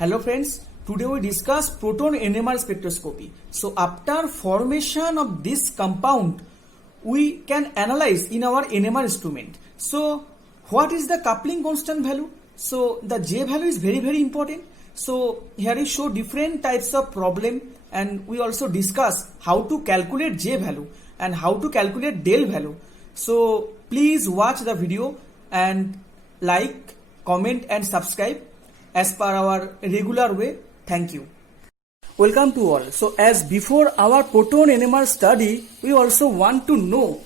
Hello friends, today we discuss proton NMR spectroscopy. So after formation of this compound, we can analyze in our NMR instrument. So what is the coupling constant value? So the J value is very important. So here we show different types of problem and we also discuss how to calculate J value and how to calculate del value. So please watch the video and like, comment and subscribe as per our regular way. Thank you. Welcome to all. So as before our proton NMR study, we also want to know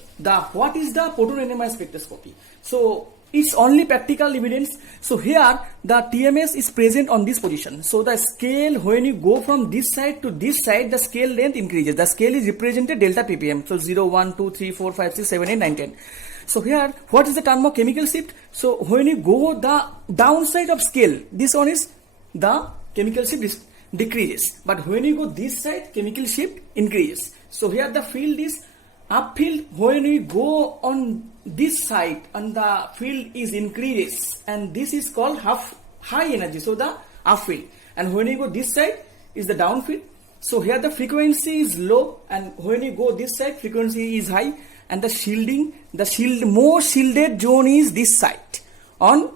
what is the proton NMR spectroscopy. So it's only practical evidence. So here the TMS is present on this position. So the scale, when you go from this side to this side, the scale length increases. The scale is represented delta ppm. So 0, 1, 2, 3, 4, 5, 6, 7, 8, 9, 10. So here, what is the term of chemical shift? So when you go the downside of scale, this one is the chemical shift decreases. But when you go this side, chemical shift increases. So here the field is upfield. When we go on this side and the field is increases, and this is called high energy. So the upfield. And when you go this side is the downfield. So here the frequency is low, and when you go this side, frequency is high. And the more shielded zone is this side. On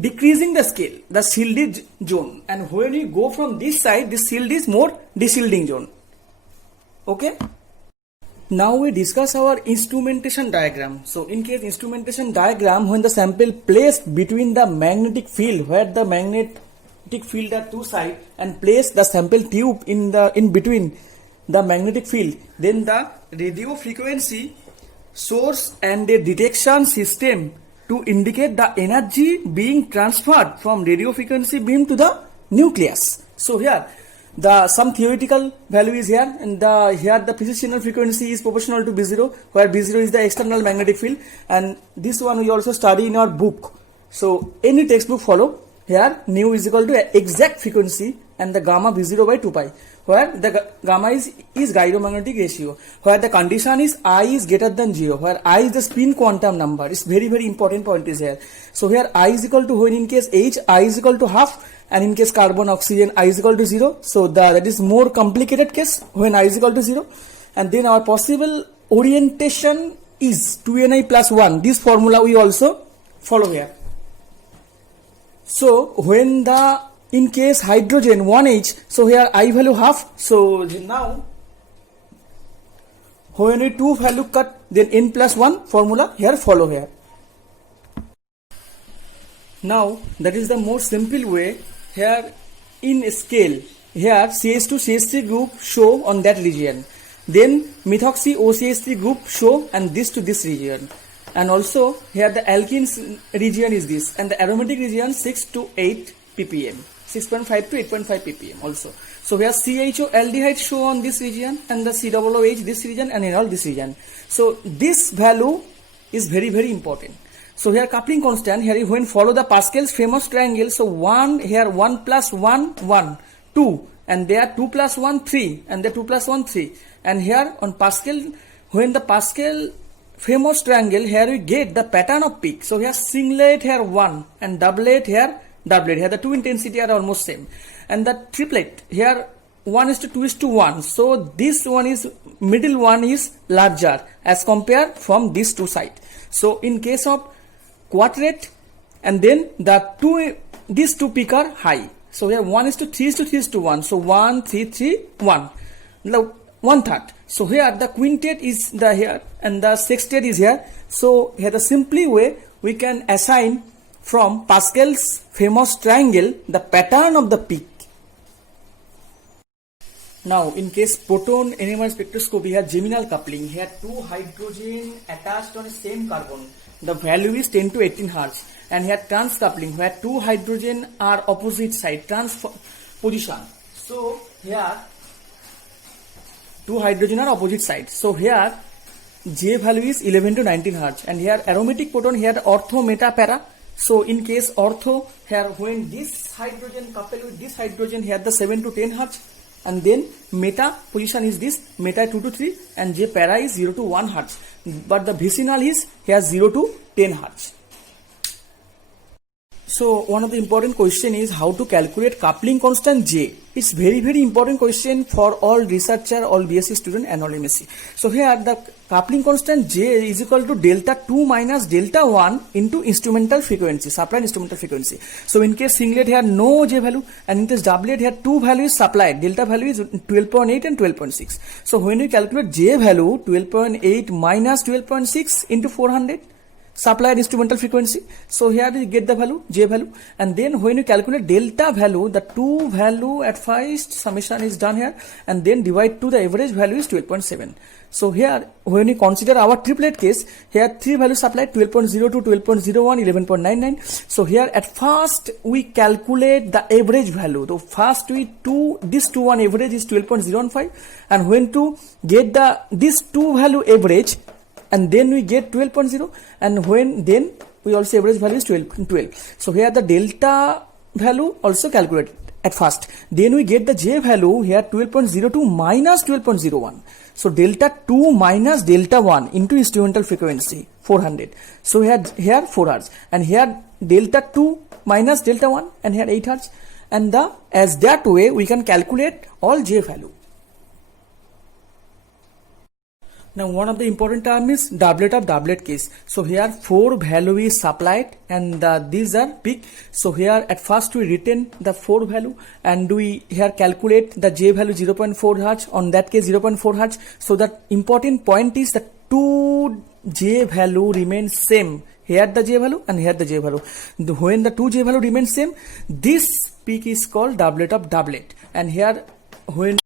decreasing the scale, the shielded zone. And when you go from this side, this shield is more deshielding zone. Okay. Now we discuss our instrumentation diagram. So in case instrumentation diagram, when the sample placed between the magnetic field, where the magnetic field are two sides, and place the sample tube in between the magnetic field, then the radio frequency source and a detection system to indicate the energy being transferred from radio frequency beam to the nucleus. So here some theoretical value is here, and here the precessional frequency is proportional to B0, where B0 is the external magnetic field, and this one we also study in our book. So any textbook follow. Here nu is equal to exact frequency and the gamma B0 by 2 pi, where the gamma is gyromagnetic ratio, where the condition is I is greater than 0, where I is the spin quantum number. It's very important point is here. So here I is equal to, when in case H, I is equal to half, and in case carbon oxygen I is equal to 0. So that is more complicated case when I is equal to 0. And then our possible orientation is 2ni plus 1. This formula we also follow here. So when in case hydrogen 1H, so here I value half. So now when we 2 value cut, then n plus 1 formula here follow here. Now that is the more simple way. Here in scale, here CH2 CH3 group show on that region, then methoxy OCH3 group show and this to this region. And also here the alkenes region is this, and the aromatic region 6 to 8 ppm, 6.5 to 8.5 ppm also. So here CHO aldehyde show on this region, and the COOH this region, and in all this region. So this value is very important. So here coupling constant, here when follow the Pascal's famous triangle, so 1 here 1 plus 1 1 2, and there 2 plus 1 3, and there 2 plus 1 3, and here on Pascal, when the Pascal famous triangle, here we get the pattern of peak. So here singlet here 1 and doublet here doublet. Here the two intensity are almost same, and the triplet here 1:2:1. So this one is middle one is larger as compared from these two sides. So in case of quadruplet, and then these two peak are high. So here 1:3:3:1. So 1 3 3 1. Now 1/3. So here the quintet is here and the sextet is here. So here the simply way we can assign from Pascal's famous triangle the pattern of the peak. Now in case proton NMR spectroscopy, here geminal coupling, here two hydrogen attached on the same carbon. The value is 10 to 18 Hz. And here trans coupling, where two hydrogen are opposite side, trans position. So here two hydrogen are opposite sides. So here J value is 11 to 19 Hz. And here aromatic proton, here ortho meta para. So in case ortho, here when this hydrogen coupled with this hydrogen, here the 7 to 10 Hz. And then meta position is this, meta 2 to 3, and J para is 0 to 1 Hz. But the vicinal is here 0 to 10 Hz. So one of the important question is how to calculate coupling constant J. It's very important question for all researcher, all BSc student and all MSc. So here the coupling constant J is equal to delta 2 minus delta 1 into instrumental frequency, supplied instrumental frequency. So in case singlet here no J value, and in case doublet here two value is supplied, delta value is 12.8 and 12.6. So when you calculate J value 12.8 minus 12.6 into 400, supplied instrumental frequency. So here you get the value, J value, and then when you calculate delta value, the two value at first summation is done here, and then divide to the average value is 12.7. So here when you consider our triplet case, here three values supplied, 12.02, 12.01, 11.99. So here at first we calculate the average value. So first this two one average is 12.05, and when to get this two value average, and then we get 12.0, and when then we also average value is 12. So here the delta value also calculated at first. Then we get the J value here 12.02 minus 12.01. So delta 2 minus delta 1 into instrumental frequency 400. So here 4 Hz, and here delta 2 minus delta 1, and here 8 Hz, and as that way we can calculate all J value. Now one of the important term is doublet of doublet case. So here 4 value is supplied, and these are peak. So here at first we retain the 4 value, and we here calculate the J value 0.4 Hz, on that case 0.4 Hz. So the important point is the 2 J value remains same. Here the J value and here the J value. When the 2 J value remains same, this peak is called doublet of doublet. And here when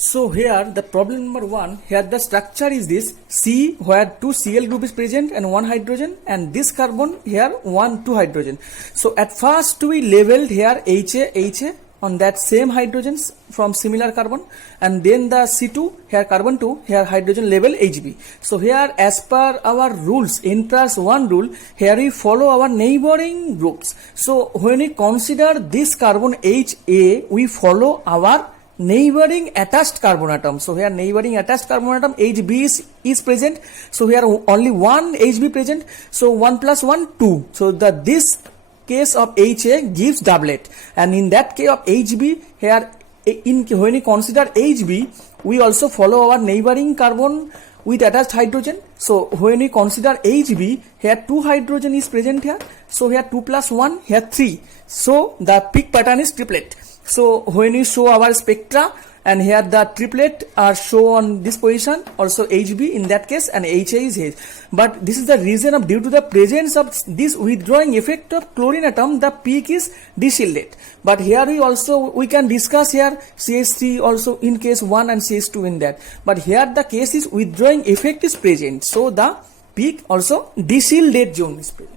so here the problem number 1, here the structure is this C, where 2 Cl group is present and 1 hydrogen, and this carbon here 2 hydrogen. So at first we labeled here HA on that same hydrogens from similar carbon, and then the C2 here carbon 2, here hydrogen label HB. So here as per our rules, N+1 rule, here we follow our neighboring groups. So when we consider this carbon HA, we follow our neighboring attached carbon atom. So here neighboring attached carbon atom HB is present. So here only one HB present. So 1 plus 1 2. So this case of HA gives doublet, and in that case of HB, here when we consider HB, we also follow our neighboring carbon with attached hydrogen. So when we consider HB, here 2 hydrogen is present here. So here 2 plus 1, here 3. So the peak pattern is triplet. So when we show our spectra, and here the triplet are shown on this position, also HB in that case, and HA is H. But this is the reason of due to the presence of this withdrawing effect of chlorine atom, the peak is deshielded. But here we can discuss here CH3 also in case 1 and CH2 in that. But here the case is withdrawing effect is present. So the peak also deshielded zone is present.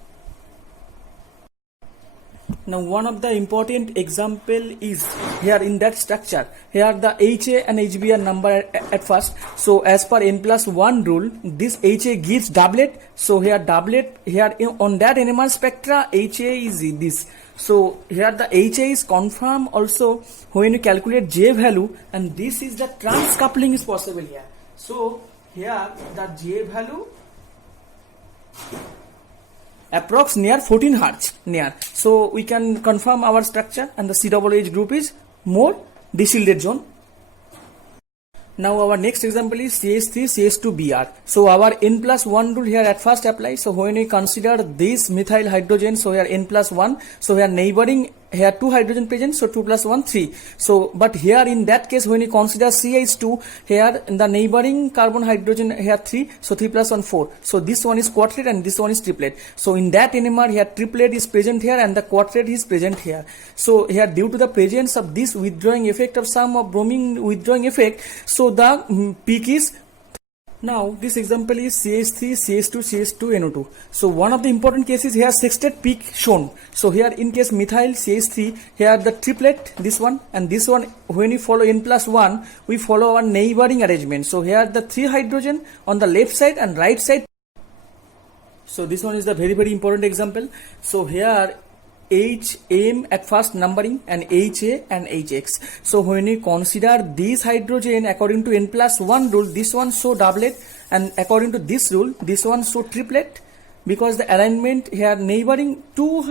Now one of the important example is here in that structure. Here the HA and HB are numbered at first. So as per N+1 rule, this HA gives doublet. So here doublet, here on that NMR spectra, HA is this. So here the HA is confirmed also when you calculate J value, and this is the trans coupling is possible here. So here the J value approx near 14 Hz near. So we can confirm our structure, and the COOH group is more deshielded zone. Now our next example is CH3 CH2 Br. So our N+1 rule here at first applies. So when we consider this methyl hydrogen, so here N+1, so here neighboring, here 2 hydrogen present, so 2 plus 1 3. So but here in that case when we consider CH2, here in the neighboring carbon hydrogen here 3, so 3 plus 1 4. So this one is quadruplet and this one is triplet. So in that NMR here triplet is present here and the quadruplet is present here. So here due to the presence of this withdrawing effect of some of bromine withdrawing effect, so the peak is. Now this example is CH3 CH2 CH2 NO2. So one of the important cases here sextet peak shown. So here in case methyl CH3, here the triplet, this one and this one, when we follow N+1, we follow our neighboring arrangement. So here the 3 hydrogen on the left side and right side. So this one is the very important example. So here HM at first numbering and HA and HX. So when we consider these hydrogen according to N+1 rule, this one show doublet, and according to this rule, this one show triplet. because the alignment here neighboring two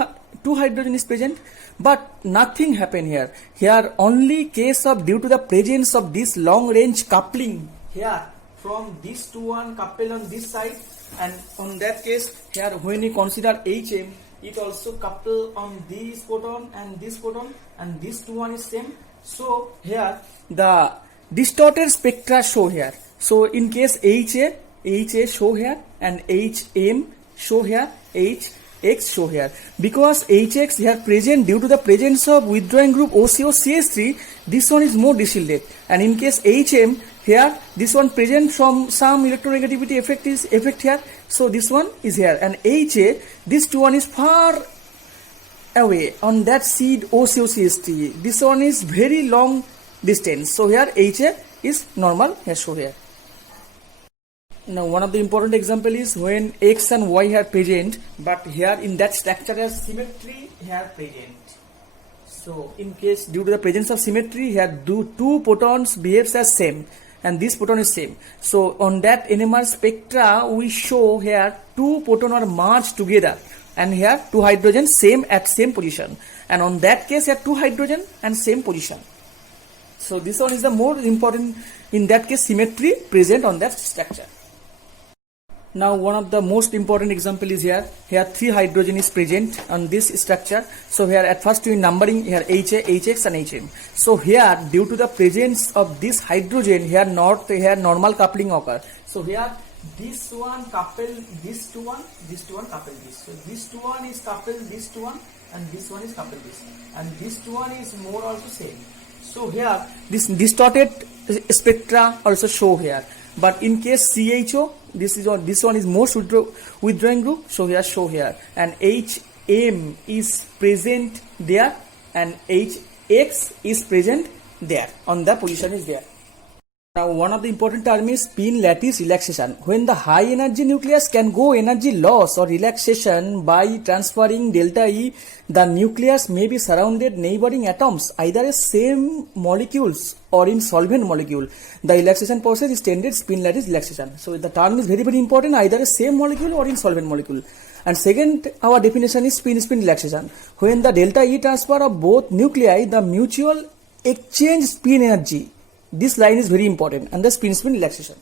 hydrogen is present, but nothing happen here. Here only case of due to the presence of this long range coupling here from this to one couple on this side, and on that case here when we consider HM, it also couple on this photon and this photon, and this two one is same. So here the distorted spectra show here. So in case HA show here, and HM show here, HX show here. Because HX here present due to the presence of withdrawing group OCO-CH3, this one is more dishielded. And in case HM here, this one present from some electronegativity effect here. So this one is here. And HA, this two one is far away on that seed OCO-CH3. This one is very long distance. So here HA is normal here show here. Now one of the important example is when X and Y are present, but here in that structure has symmetry here present. So in case due to the presence of symmetry here, two photons behaves as same, and this photon is same. So on that NMR spectra we show here two photon are merged together, and here two hydrogen same at same position, and on that case here two hydrogen and same position. So this one is the more important, in that case symmetry present on that structure. Now one of the most important example is here. Here three hydrogen is present on this structure. So here at first we numbering here HA, HX and HM. So here due to the presence of this hydrogen here normal coupling occur. So here this one couple this to one couple this. So this two one is couple this to one, and this one is couple this, and this two one is more also same. So here this distorted spectra also show here. But in case CHO, this one is most withdrawing group, so here show here, and HM is present there, and HX is present there, on the position is there. Now one of the important term is spin lattice relaxation. When the high energy nucleus can go energy loss or relaxation by transferring delta E, the nucleus may be surrounded neighboring atoms, either as same molecules or in solvent molecule. The relaxation process is termed spin lattice relaxation. So the term is very important, either a same molecule or in solvent molecule. And second, our definition is spin-spin relaxation. When the delta E transfer of both nuclei, the mutual exchange spin energy. This line is very important, and the spin-spin relaxation.